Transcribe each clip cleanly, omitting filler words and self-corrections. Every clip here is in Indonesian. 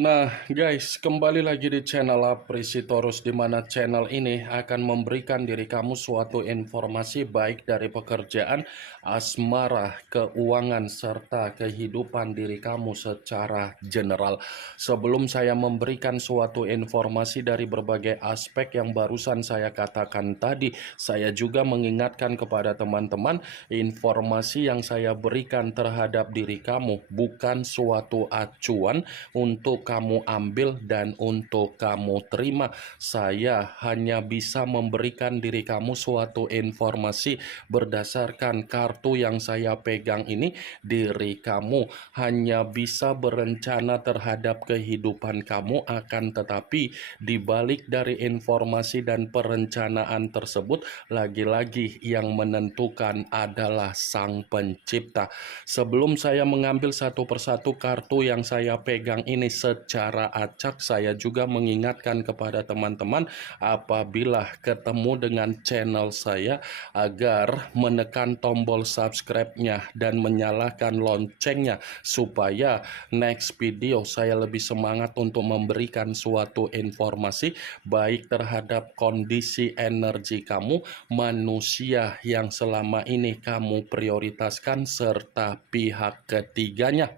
Nah guys, kembali lagi di channel Aprisitorus, di mana channel ini akan memberikan diri kamu suatu informasi baik dari pekerjaan, asmara, keuangan, serta kehidupan diri kamu secara general. Sebelum saya memberikan suatu informasi dari berbagai aspek yang barusan saya katakan tadi, saya juga mengingatkan kepada teman-teman, informasi yang saya berikan terhadap diri kamu bukan suatu acuan untuk kamu ambil dan untuk kamu terima. Saya hanya bisa memberikan diri kamu suatu informasi berdasarkan kartu yang saya pegang ini. Diri kamu hanya bisa berencana terhadap kehidupan kamu, akan tetapi dibalik dari informasi dan perencanaan tersebut, lagi-lagi yang menentukan adalah Sang Pencipta. Sebelum saya mengambil satu persatu kartu yang saya pegang ini secara acak, saya juga mengingatkan kepada teman-teman apabila ketemu dengan channel saya agar menekan tombol subscribe-nya dan menyalakan loncengnya supaya next video saya lebih semangat untuk memberikan suatu informasi baik terhadap kondisi energi kamu, manusia yang selama ini kamu prioritaskan, serta pihak ketiganya.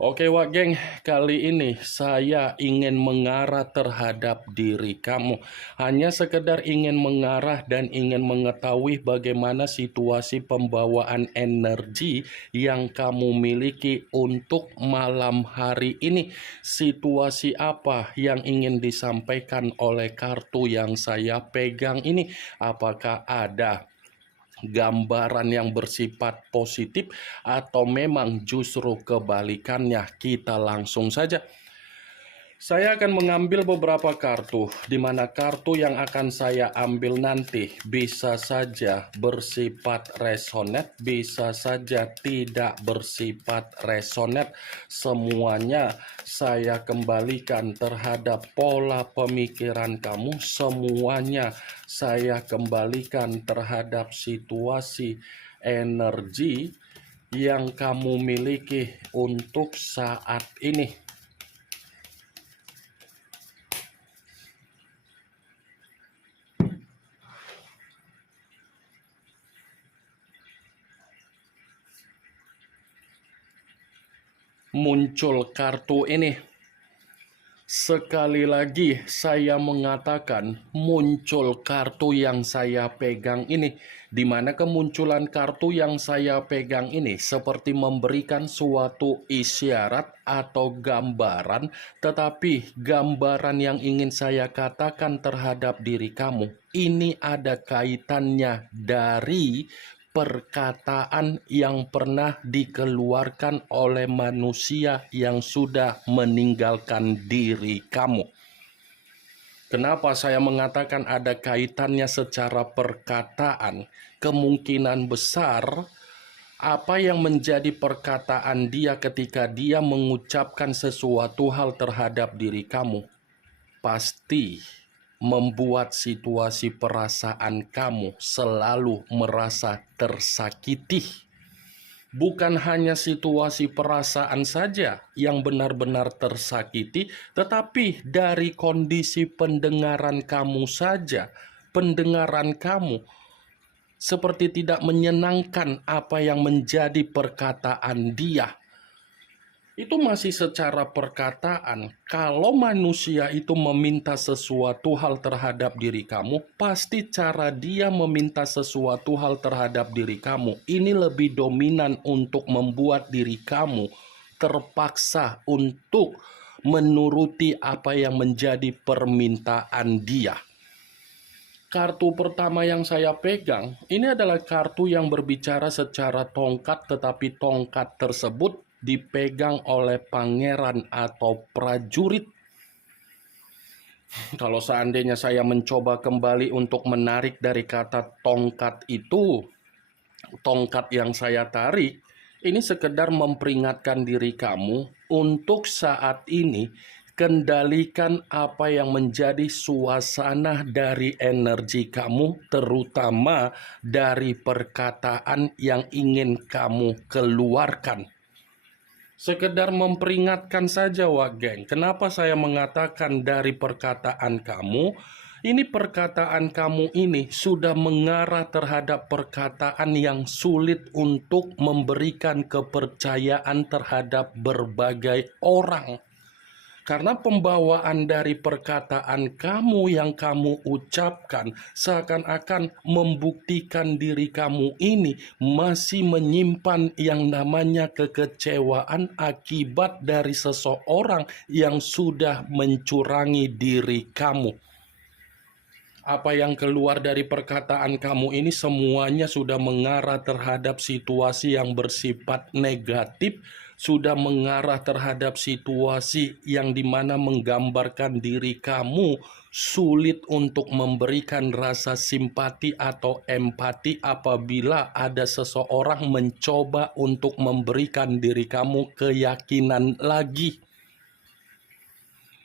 Oke Wak Geng, kali ini saya ingin mengarah terhadap diri kamu. Hanya sekedar ingin mengarah dan ingin mengetahui bagaimana situasi pembawaan energi yang kamu miliki untuk malam hari ini. Situasi apa yang ingin disampaikan oleh kartu yang saya pegang ini? Apakah ada gambaran yang bersifat positif atau memang justru kebalikannya? Kita langsung saja. Saya akan mengambil beberapa kartu, di mana kartu yang akan saya ambil nanti bisa saja bersifat resonate, bisa saja tidak bersifat resonate. Semuanya saya kembalikan terhadap pola pemikiran kamu, semuanya saya kembalikan terhadap situasi energi yang kamu miliki untuk saat ini. Muncul kartu ini. Sekali lagi saya mengatakan muncul kartu yang saya pegang ini, di mana kemunculan kartu yang saya pegang ini seperti memberikan suatu isyarat atau gambaran, tetapi gambaran yang ingin saya katakan terhadap diri kamu ini ada kaitannya dari perkataan yang pernah dikeluarkan oleh manusia yang sudah meninggalkan diri kamu. Kenapa saya mengatakan ada kaitannya secara perkataan? Kemungkinan besar apa yang menjadi perkataan dia ketika dia mengucapkan sesuatu hal terhadap diri kamu pasti membuat situasi perasaan kamu selalu merasa tersakiti. Bukan hanya situasi perasaan saja yang benar-benar tersakiti, tetapi dari kondisi pendengaran kamu saja, pendengaran kamu seperti tidak menyenangkan apa yang menjadi perkataan dia. Itu masih secara perkataan. Kalau manusia itu meminta sesuatu hal terhadap diri kamu, pasti cara dia meminta sesuatu hal terhadap diri kamu ini lebih dominan untuk membuat diri kamu terpaksa untuk menuruti apa yang menjadi permintaan dia. Kartu pertama yang saya pegang, ini adalah kartu yang berbicara secara tongkat, tetapi tongkat tersebut dipegang oleh pangeran atau prajurit. Kalau seandainya saya mencoba kembali untuk menarik dari kata tongkat itu, tongkat yang saya tarik, ini sekedar memperingatkan diri kamu untuk saat ini kendalikan apa yang menjadi suasana dari energi kamu, terutama dari perkataan yang ingin kamu keluarkan. Sekedar memperingatkan saja, Wak Geng. Kenapa saya mengatakan dari perkataan kamu? Ini perkataan kamu ini sudah mengarah terhadap perkataan yang sulit untuk memberikan kepercayaan terhadap berbagai orang. Karena pembawaan dari perkataan kamu yang kamu ucapkan seakan-akan membuktikan diri kamu ini masih menyimpan yang namanya kekecewaan akibat dari seseorang yang sudah mencurangi diri kamu. Apa yang keluar dari perkataan kamu ini semuanya sudah mengarah terhadap situasi yang bersifat negatif, sudah mengarah terhadap situasi yang dimana menggambarkan diri kamu sulit untuk memberikan rasa simpati atau empati apabila ada seseorang mencoba untuk memberikan diri kamu keyakinan lagi.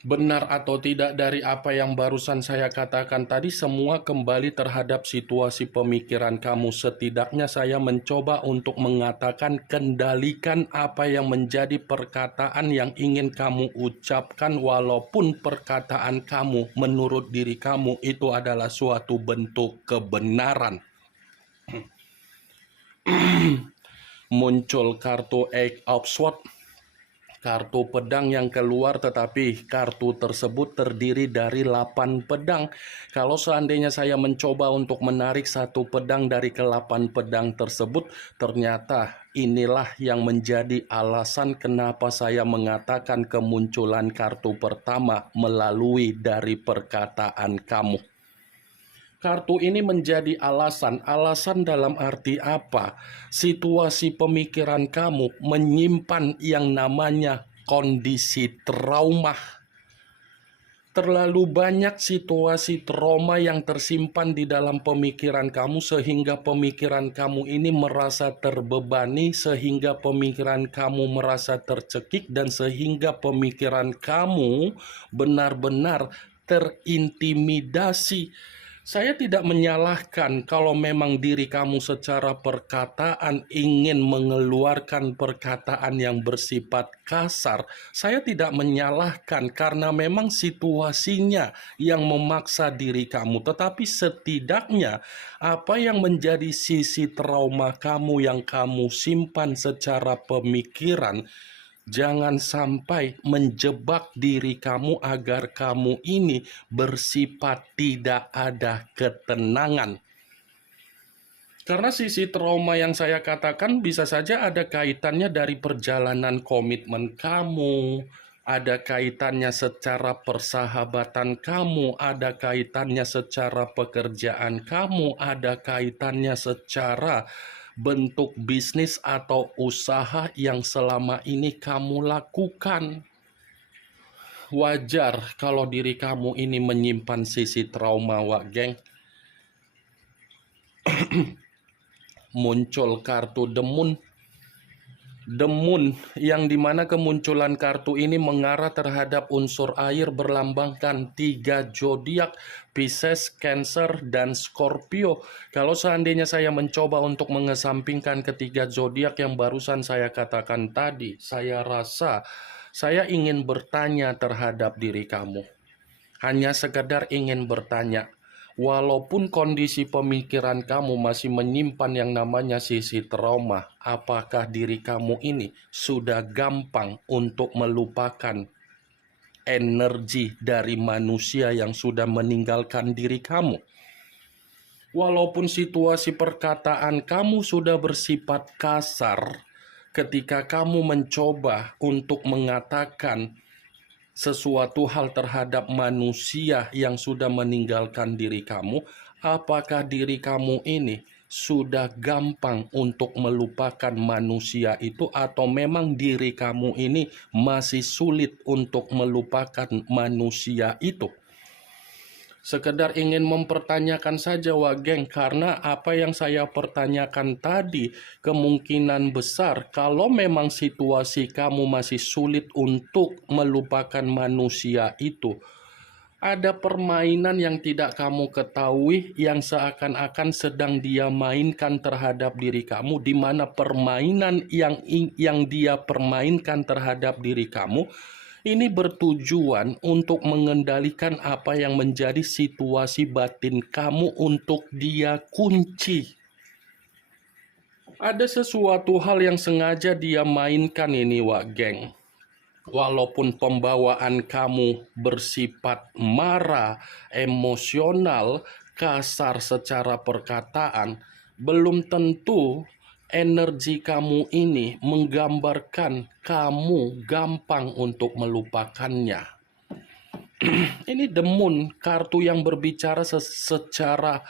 Benar atau tidak dari apa yang barusan saya katakan tadi, semua kembali terhadap situasi pemikiran kamu. Setidaknya saya mencoba untuk mengatakan kendalikan apa yang menjadi perkataan yang ingin kamu ucapkan, walaupun perkataan kamu menurut diri kamu itu adalah suatu bentuk kebenaran. Muncul kartu Eight of Swords, kartu pedang yang keluar, tetapi kartu tersebut terdiri dari 8 pedang. Kalau seandainya saya mencoba untuk menarik satu pedang dari ke-8 pedang tersebut, ternyata inilah yang menjadi alasan kenapa saya mengatakan kemunculan kartu pertama melalui dari perkataan kamu. Kartu ini menjadi alasan dalam arti apa? Situasi pemikiran kamu menyimpan yang namanya kondisi trauma. Terlalu banyak situasi trauma yang tersimpan di dalam pemikiran kamu sehingga pemikiran kamu ini merasa terbebani, sehingga pemikiran kamu merasa tercekik, dan sehingga pemikiran kamu benar-benar terintimidasi. Saya tidak menyalahkan kalau memang diri kamu secara perkataan ingin mengeluarkan perkataan yang bersifat kasar. Saya tidak menyalahkan karena memang situasinya yang memaksa diri kamu. Tetapi setidaknya apa yang menjadi sisi trauma kamu yang kamu simpan secara pemikiran, jangan sampai menjebak diri kamu agar kamu ini bersifat tidak ada ketenangan. Karena sisi trauma yang saya katakan bisa saja ada kaitannya dari perjalanan komitmen kamu, ada kaitannya secara persahabatan kamu, ada kaitannya secara pekerjaan kamu, ada kaitannya secara bentuk bisnis atau usaha yang selama ini kamu lakukan. Wajar kalau diri kamu ini menyimpan sisi trauma, Wak Geng. Muncul kartu The Moon. The Moon, yang dimana kemunculan kartu ini mengarah terhadap unsur air, berlambangkan 3 zodiak, Pisces, Cancer, dan Scorpio. Kalau seandainya saya mencoba untuk mengesampingkan ketiga zodiak yang barusan saya katakan tadi, saya rasa saya ingin bertanya terhadap diri kamu. Hanya sekedar ingin bertanya, walaupun kondisi pemikiran kamu masih menyimpan yang namanya sisi trauma, apakah diri kamu ini sudah gampang untuk melupakan energi dari manusia yang sudah meninggalkan diri kamu? Walaupun situasi perkataan kamu sudah bersifat kasar, ketika kamu mencoba untuk mengatakan sesuatu hal terhadap manusia yang sudah meninggalkan diri kamu, apakah diri kamu ini sudah gampang untuk melupakan manusia itu, atau memang diri kamu ini masih sulit untuk melupakan manusia itu? Sekedar ingin mempertanyakan saja, Wak Geng, karena apa yang saya pertanyakan tadi, kemungkinan besar kalau memang situasi kamu masih sulit untuk melupakan manusia itu, Ada permainan yang tidak kamu ketahui yang seakan-akan sedang dia mainkan terhadap diri kamu, di mana permainan yang dia permainkan terhadap diri kamu ini bertujuan untuk mengendalikan apa yang menjadi situasi batin kamu untuk dia kunci. Ada sesuatu hal yang sengaja dia mainkan ini, Wak Geng. Walaupun pembawaan kamu bersifat marah, emosional, kasar secara perkataan, belum tentu energi kamu ini menggambarkan kamu gampang untuk melupakannya. Ini The Moon, kartu yang berbicara secara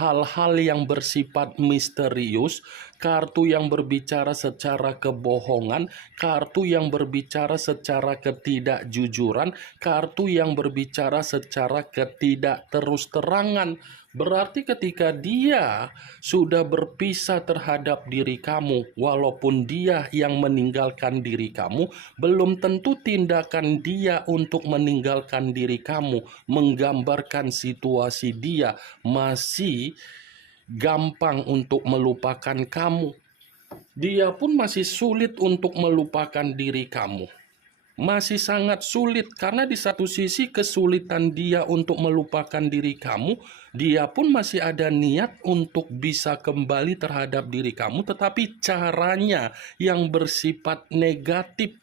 hal-hal yang bersifat misterius, kartu yang berbicara secara kebohongan, kartu yang berbicara secara ketidakjujuran, kartu yang berbicara secara ketidakterus-terangan. Berarti ketika dia sudah berpisah terhadap diri kamu, walaupun dia yang meninggalkan diri kamu, belum tentu tindakan dia untuk meninggalkan diri kamu menggambarkan situasi dia masih gampang untuk melupakan kamu. Dia pun masih sulit untuk melupakan diri kamu. Masih sangat sulit karena di satu sisi kesulitan dia untuk melupakan diri kamu, dia pun masih ada niat untuk bisa kembali terhadap diri kamu, tetapi caranya yang bersifat negatif.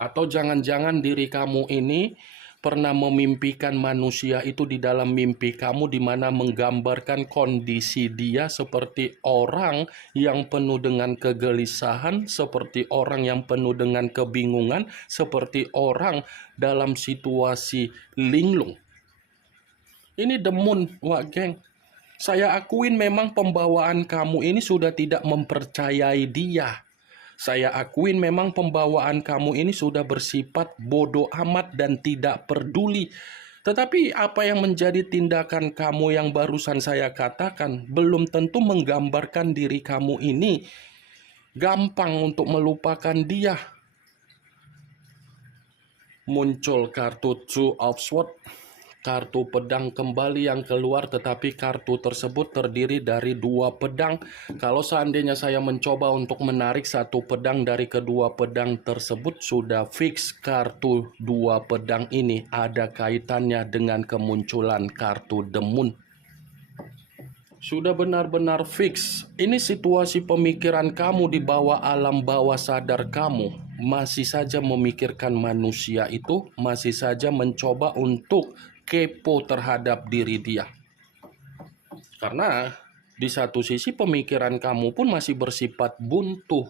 Atau jangan-jangan diri kamu ini pernah memimpikan manusia itu di dalam mimpi kamu, di mana menggambarkan kondisi dia seperti orang yang penuh dengan kegelisahan, seperti orang yang penuh dengan kebingungan, seperti orang dalam situasi linglung. Ini The Moon, Wak Geng. Saya akuin memang pembawaan kamu ini sudah tidak mempercayai dia. Saya akuin memang pembawaan kamu ini sudah bersifat bodoh amat dan tidak peduli. Tetapi apa yang menjadi tindakan kamu yang barusan saya katakan belum tentu menggambarkan diri kamu ini gampang untuk melupakan dia. Muncul kartu Two of Swords. Kartu pedang kembali yang keluar, tetapi kartu tersebut terdiri dari dua pedang. Kalau seandainya saya mencoba untuk menarik satu pedang dari kedua pedang tersebut, sudah fix kartu dua pedang ini ada kaitannya dengan kemunculan kartu The Moon. Sudah benar-benar fix. Ini situasi pemikiran kamu di bawah alam bawah sadar kamu. Masih saja memikirkan manusia itu, masih saja mencoba untuk kepo terhadap diri dia. Karena di satu sisi pemikiran kamu pun masih bersifat buntu.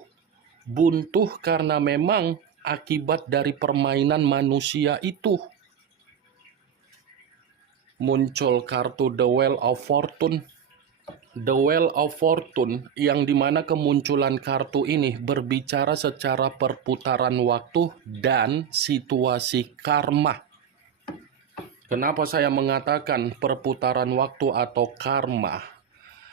Buntu karena memang akibat dari permainan manusia itu. Muncul kartu The Wheel of Fortune. The Wheel of Fortune yang dimana kemunculan kartu ini berbicara secara perputaran waktu dan situasi karma. Kenapa saya mengatakan perputaran waktu atau karma?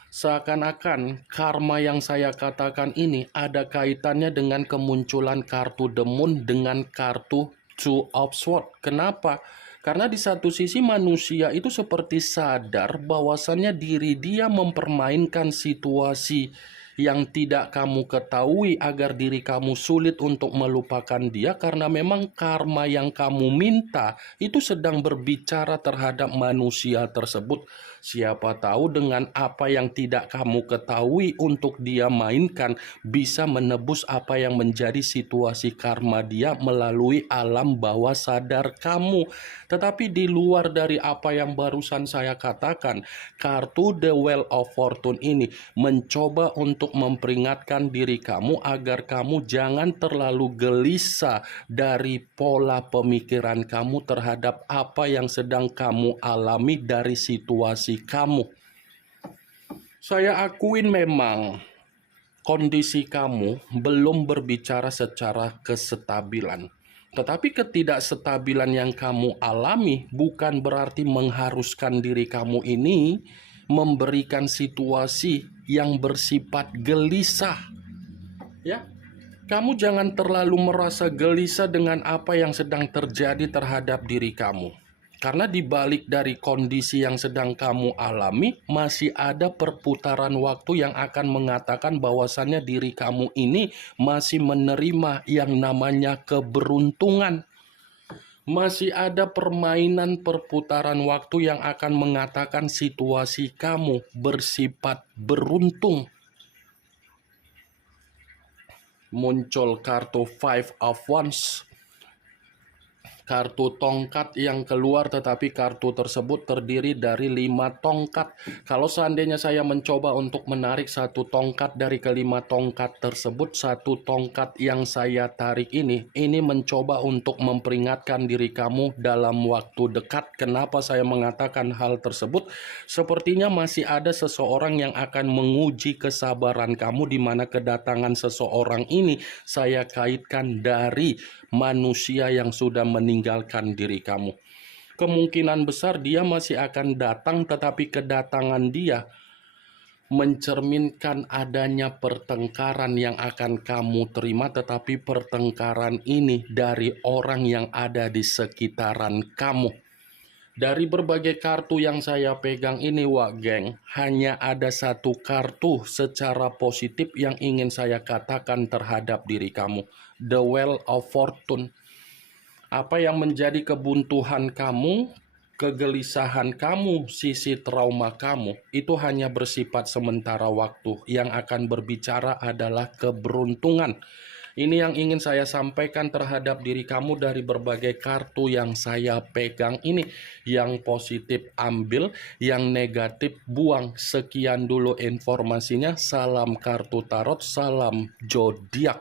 Seakan-akan karma yang saya katakan ini ada kaitannya dengan kemunculan kartu The Moon dengan kartu Two of Swords. Kenapa? Karena di satu sisi manusia itu seperti sadar bahwasannya diri dia mempermainkan situasi yang tidak kamu ketahui agar diri kamu sulit untuk melupakan dia, karena memang karma yang kamu minta itu sedang berbicara terhadap manusia tersebut. Siapa tahu dengan apa yang tidak kamu ketahui untuk dia mainkan bisa menebus apa yang menjadi situasi karma dia melalui alam bawah sadar kamu. Tetapi di luar dari apa yang barusan saya katakan, kartu The Wheel of Fortune ini mencoba untuk memperingatkan diri kamu agar kamu jangan terlalu gelisah dari pola pemikiran kamu terhadap apa yang sedang kamu alami dari situasi kamu. Saya akuin memang kondisi kamu belum berbicara secara kesestabilan. Tetapi ketidakstabilan yang kamu alami bukan berarti mengharuskan diri kamu ini memberikan situasi yang bersifat gelisah. Ya, kamu jangan terlalu merasa gelisah dengan apa yang sedang terjadi terhadap diri kamu. Karena di balik dari kondisi yang sedang kamu alami, masih ada perputaran waktu yang akan mengatakan bahwasannya diri kamu ini masih menerima yang namanya keberuntungan. Masih ada permainan perputaran waktu yang akan mengatakan situasi kamu bersifat beruntung. Muncul kartu Five of Wands, kartu tongkat yang keluar, tetapi kartu tersebut terdiri dari 5 tongkat. Kalau seandainya saya mencoba untuk menarik satu tongkat dari kelima tongkat tersebut, satu tongkat yang saya tarik ini mencoba untuk memperingatkan diri kamu dalam waktu dekat. Kenapa saya mengatakan hal tersebut? Sepertinya masih ada seseorang yang akan menguji kesabaran kamu, di mana kedatangan seseorang ini saya kaitkan dari manusia yang sudah meninggalkan diri kamu. Kemungkinan besar dia masih akan datang, tetapi kedatangan dia mencerminkan adanya pertengkaran yang akan kamu terima, tetapi pertengkaran ini dari orang yang ada di sekitaran kamu. Dari berbagai kartu yang saya pegang ini, Wak Geng, hanya ada satu kartu secara positif yang ingin saya katakan terhadap diri kamu. The Wheel of Fortune. Apa yang menjadi kebuntuan kamu, kegelisahan kamu, sisi trauma kamu, itu hanya bersifat sementara waktu. Yang akan berbicara adalah keberuntungan. Ini yang ingin saya sampaikan terhadap diri kamu dari berbagai kartu yang saya pegang ini. Yang positif ambil, yang negatif buang. Sekian dulu informasinya. Salam kartu tarot, salam zodiak.